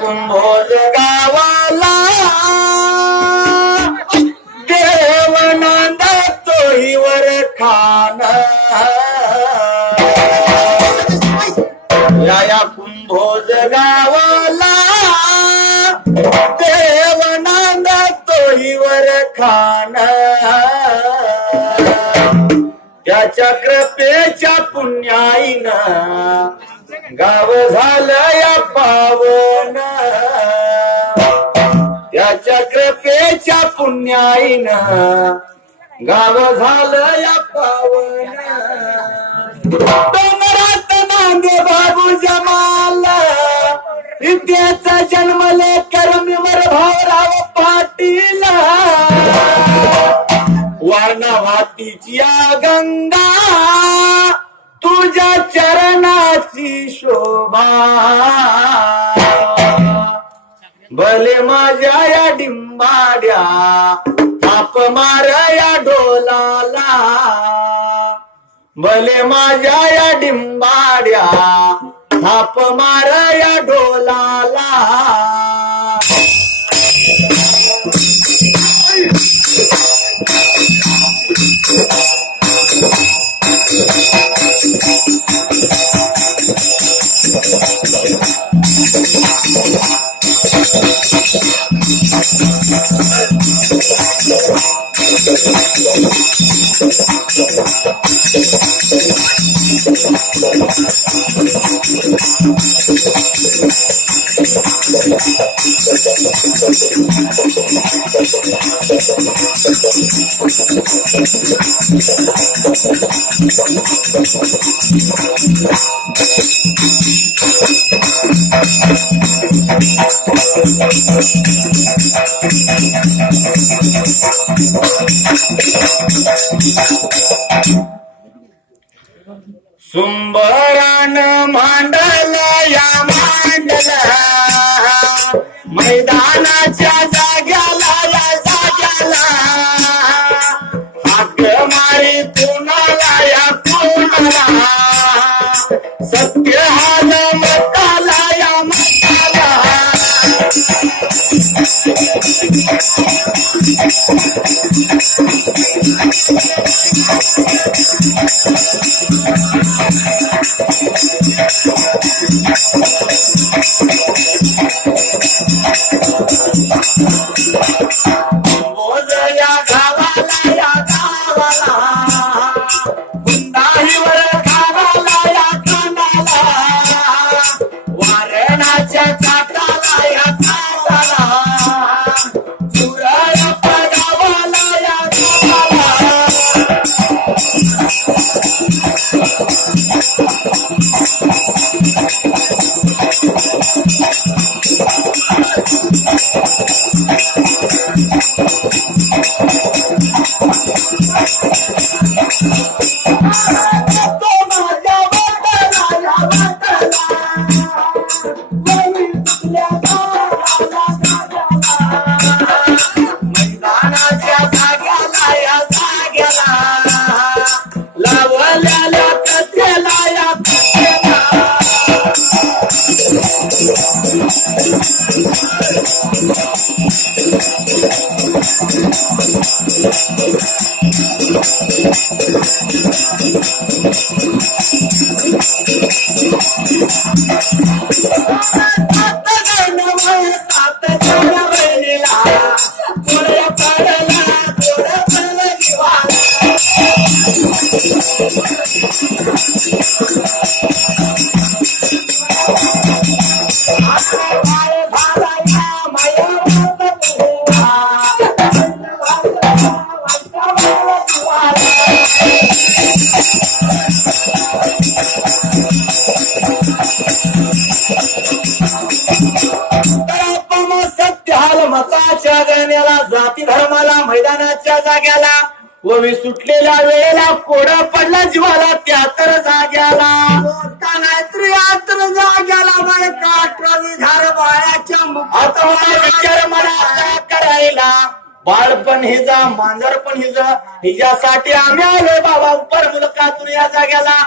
कुंभोज गावाला देवनंद तोहीवर खान या कुंभोज गावाला देवनंद तोहीवर खान त्याच्या कृपेच्या पुण्याईनं गाव झालं या पावन त्याच्या कृपेच्या पुण्याईनं गाव झालं या पावन डोंगरात नांदे बाबू जमाल विद्येचा जन्मले करमीवर भाऊराव पाटील वर्णवातीची गंगा तुझ्या चरणाची शोभा भले माझ्या या डिंबाड्या थाप मार या ढोलाला भले माझ्या या डिंबाड्या थाप मार या ढोलाला सुंबरान मांडल या मांडल मैदानाच्या जाग्याला या जाग्याला हाक मारी कुणाला या कुणाला सत्य हाल मताला या मताला या गावाला या गावाला गुंडाहीवर खानाला या खानाला वारणाच्या काटाला या काटाला पुराया पगावाला या गावाला मैदानाच्या जाग्याला या जाग्याला लावलेल्या कथेला या कथेला मताच्या गाण्याला जाती धर्माला मैदानाच्या जाग्याला ओवी सुटलेल्या वेळेला कोडा पडला जीवाला त्या तर जाग्याला नाहीतरी आतर जाग्याला मला काटवी झार बाळाच्या मुखात विचार मला करायला बाळपण हिजा मांजर पण हिजा हिच्यासाठी आम्ही आलो बाबा उपर मुलकातून या जाग्याला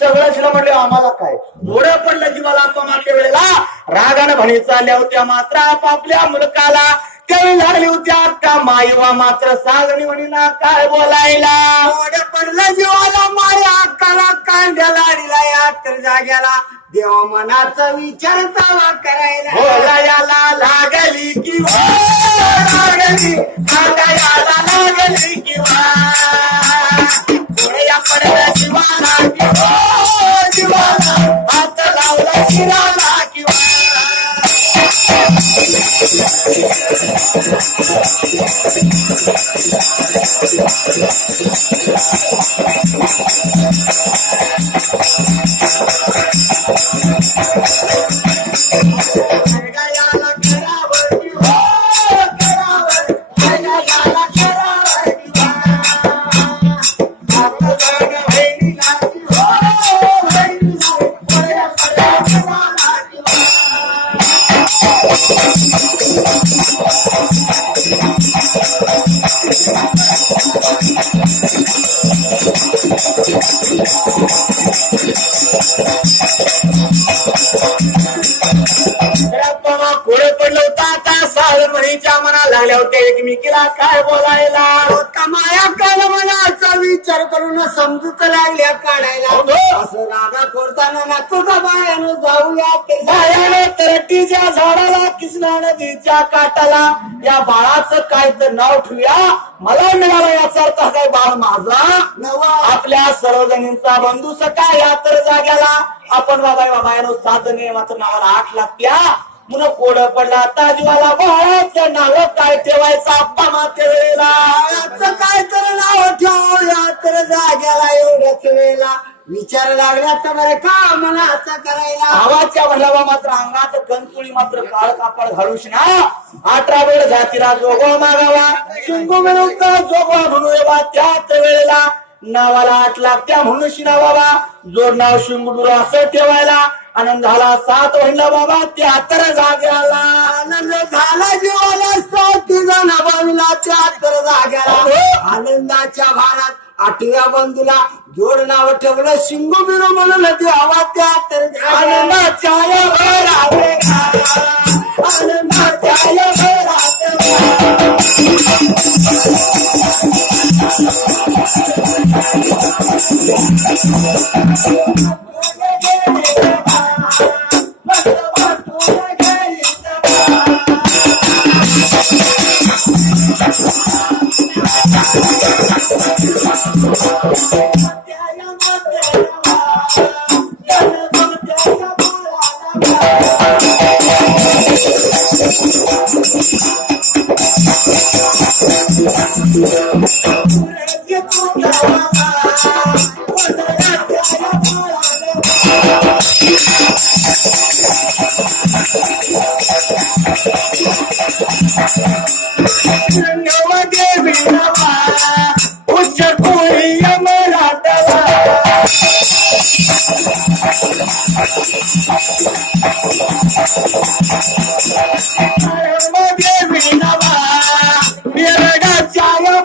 सगळं शिला म्हटलं आम्हाला काय घोडं पडलं जीवाला मागल्या वेळेला रागानं म्हणी चालल्या होत्या मात्र आपापल्या मुलकाला त्यावेळी लागली होत्या का माईवा मात्र सागणी म्हणीना काय बोलायला घोडं पडलं जीवाला माया अक्काला कांद्याला दिला या तर जाग्याला देवा मनाचा विचार तवा करायला बोलायला लागली किंवा लागली सांगायला लागली किंवा घोड्या पडल्या जीवाला किंवा जीवाला हात लावला शिराला किंवा घोडे पडलं होता आता सागर म्हणीच्या मना लागल्या होत्या एकमेकीला काय बोलायला माया काल मनाचा विचार करून समजूत लागल्या काढायला असं रागा करताना ना तुझा बायानं जाऊया बायानं तरटीच्या झाडाला कृष्णा नदीच्या काटाला या बाळाचं काय तर नाव ठेवूया मला मिळाला याचा अर्थ काय बाळ माझा नवा आपल्या सर्वजणींचा बंधू सका या तर जाग्याला आपण बाबायानं 7 जणी मात्र नावाला 8 लागत्या म्हणून कोड पडला आता जीवाला बाळाचं नाव काय ठेवायचं आप्पा माते वेळेला काय तर नाव ठेवूया तर जाग्याला एवढ्याच वेळेला विचार लागला तर बरं का मनाचा करायला भावाच्या भल्यावा मात्र अंगात कंचुळी मात्र काळ कापड घालूश ना 18 वेळ जातीला जोगवा मागावा शिंगो मिळवता जोगवा म्हणून त्याच वेळेला नावाला 8 लागत्या म्हणून शिना बाबा जोड नाव शिंगुडूर असं ठेवायला आनंद झाला 7 महिना बाबा 73 जाग्याला आनंद झाला जीवाला 7 जण बावीला 73 जाग्याला आनंदाच्या भारात 8व्या बंधूला जोड नाव ठेवलं शिंगू बिरो म्हणून देवा 73 आनंदाच्या उच्च कोळी मराठा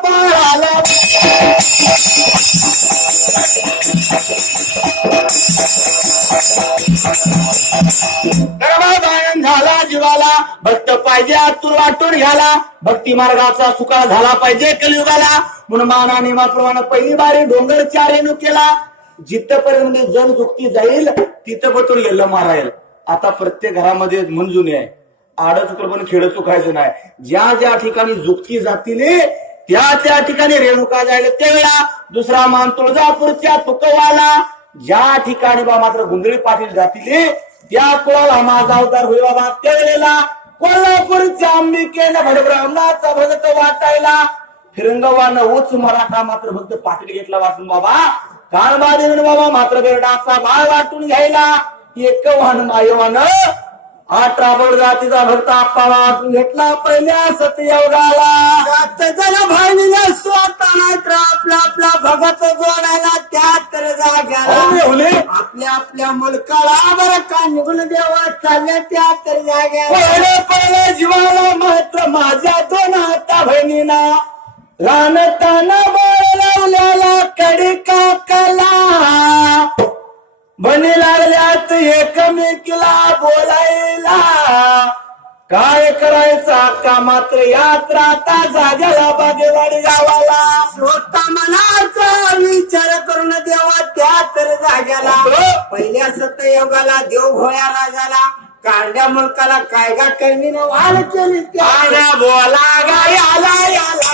बाळाला गायन झाला जीवाला भक्त पाहिजे आतून वाटून घ्याला भक्ती मार्गाचा सुकाळ झाला पाहिजे कलियुगाला म्हणून मानाने माप्रमाणे पहिली बारी डोंगर 4 केला जिथपर्यंत जण चुकती जाईल तिथं बतून गेलं मारायला आता प्रत्येक घरामध्ये मंजुनी आहे आड चुकलं पण खेड चुकायचं नाही ज्या ज्या ठिकाणी जुकती जातील त्या ठिकाणी रेणुका जायला त्यावेळेला दुसरा मान तुळजापूरच्या तुकवाला ज्या ठिकाणी बा मात्र गुंदळी पाटील जातील त्या कुळाला माझा अवतार होईल बाबा त्यावेळेला कोल्हापूरच्या अंबिकेनं भडब्राह्मणाचा भगत वाटायला फिरंगवानं उच मराठा मात्र भक्त पाटील घेतला वाटून बाबा कानबादेवीन बाबा मात्र बेरडाचा बाळ वाटून घ्यायला एक वाहन मायवानं 18 बळ जातीचा भक्त आप्पा वाटून घेतला पहिल्या सतयुगाला 7 जण भाईला स्वतः आपला आपला भगत जोडायला 73 जाग्याला आपल्या मुलकाला बरं का निघून देवा चालल्या 73 जाग्याला पहिल्या जीवाला मात्र माझ्या 2 हाता बहिणीना लहानताना बळ लावल्याला कडी काकला बनी लागल्यात एकमेकीला बोलायला, काय करायचा का मात्र यात्रा आता जाग्याला बागेवाडी गावाला. स्वतः मनाचा विचार करून देवा त्या तर जाग्याला. पहिल्या सत्ययुगाला देव भोया राजाला, कांड्या मुलकाला काय गा कळणीनं वाल केली त्या बोला गायाला याला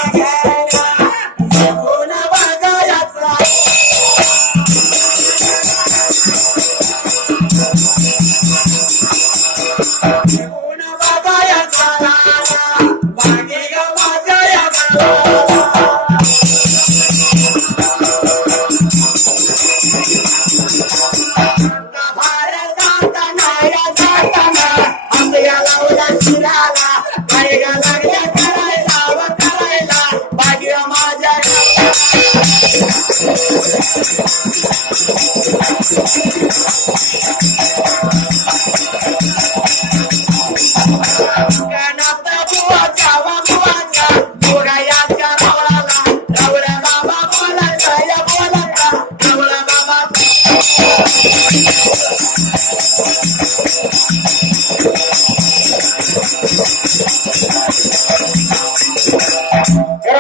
कोण बघायचा कोण बघायचा बागे गा माझ्या या गावाला.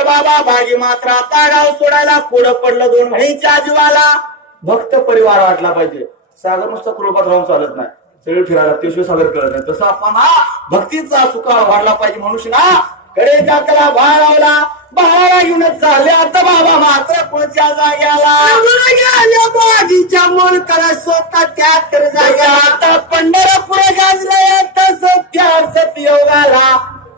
बाबा भाजी मात्र आता गाव सोडायला पुढं पडलं दोन बहिणीच्या जीवाला. भक्त परिवार वाटला पाहिजे. सागर नुसतं कृपात राहून चालत नाही, सगळे फिरायला त्याशिवाय सागर कळत नाही. तसं आपण भक्तीचा सुकाळ वाढला पाहिजे. मनुष्य ना कडे जाताला बाळ लावला, बाळाला घेऊन चालले आता बाबा मात्र पुढच्या जाग्याला बागीच्या मुलकाला स्वतः त्या तर जाग्याला. आता पंढरपूर गाजला तसं त्या सतयोगाला,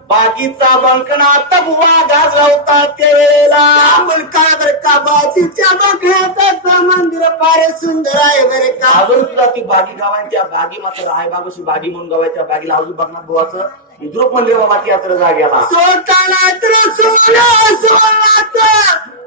बागीचा बंकणा आता बुवा गाजला होता त्या वेळेला. मुलका बर का बाजीच्या बघण्यात मंदिर फार सुंदर आहे बरे का. अजून सुद्धा ती बागी गाव आहे, त्या बागी मात्र आहे बागोशी बागी म्हणून गाव आहे. त्या बागीला अजून बघणार बुवाचं विद्रूप मंदिर बाबा त्यात्र जाग्याला. स्वतःला तर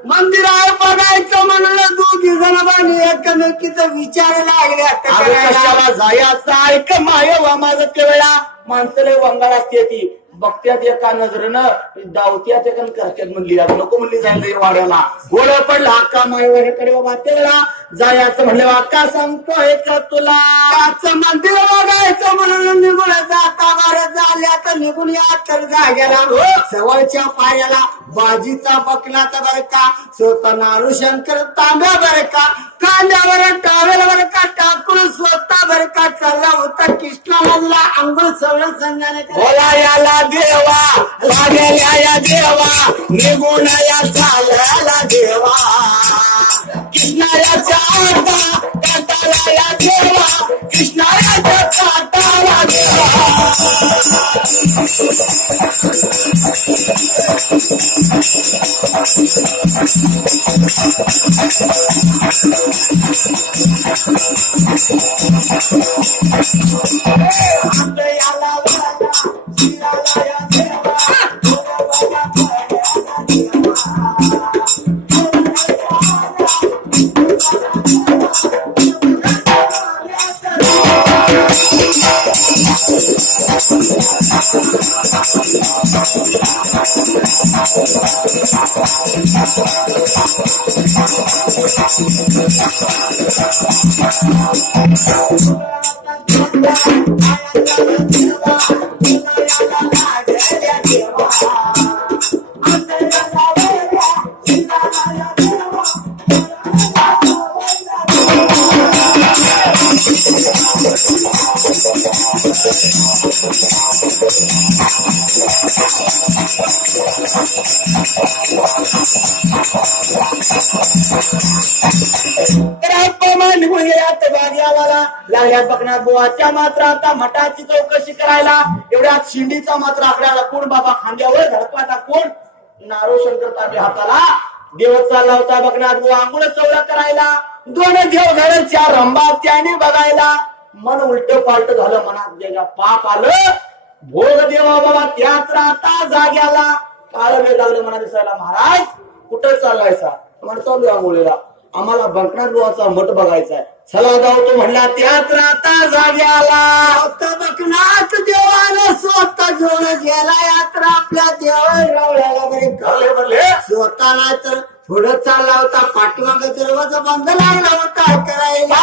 मंदिर आहे बघायचं म्हणून दोघी जण बाणी एकमेकीचा विचार लागले. कशाला जायचा ऐक माय वा माझं ते वेळा माणसं वंगाळ असते ती बघत्यात एका नजरेनं दावत्यात एका करत्यात म्हणली. नको म्हणली जायला वाड्याला. गोड पडला अक्का मायकडे बाबा तेवढा जायचं म्हणले अक्का सांगतोय का तुला त्याचं मंदिर बघायचं म्हणून निघून जाता बरं झाल्या तर निघून या तर जाग्याला. सवळच्या पायाला बाजीचा बकला तर बरं का, स्वतः नारू शंकर तांब्या बरं का, कांद्यावर टावेल बरं का टाकून स्वतः बरं का चालला होता कृष्णा नदीला अंघोळ सवळ संघाने. बोला याला देवा लागेल्या या देवा निघून या चालला देवा, कृष्णाच्या काटाला या देवा, कृष्णाच्या काटाला देवा. निघून गेल्या बागेवाला लागल्या बघणार बुवाच्या मात्र आता मठाची चौकशी करायला. एवढ्यात शिंडीचा मात्र आकड्याला कोण बाबा खांद्यावर धडपाटा कोण नारो शंकर ताबे हाताला. देव चालला होता बघणार बुवा आंघोळ चवळा करायला. दोन देव झालं चार रंबा त्याने बघायला. मन उलट पालट झालं, मनात जेव्हा पाप आलं भोग देवा बाबा त्यात्र आता जाग्याला. काळ वेळ लागलं मना दिसायला. महाराज कुठं चाललायचा म्हणतो चालू आंघोळीला, आम्हाला बंकनाथ बुवाचा मठ बघायचा आहे. चला जाऊ तो म्हणला त्यात्र आता जाग्याला. बकनाथ देवाला स्वतः घेऊन गेला यात्रा आपल्या देवा रावळ्याला बरे भरले स्वतः नाही तर पुढं चालला होता पाठीमागं दरवाजा बंद लागला मग काय करायला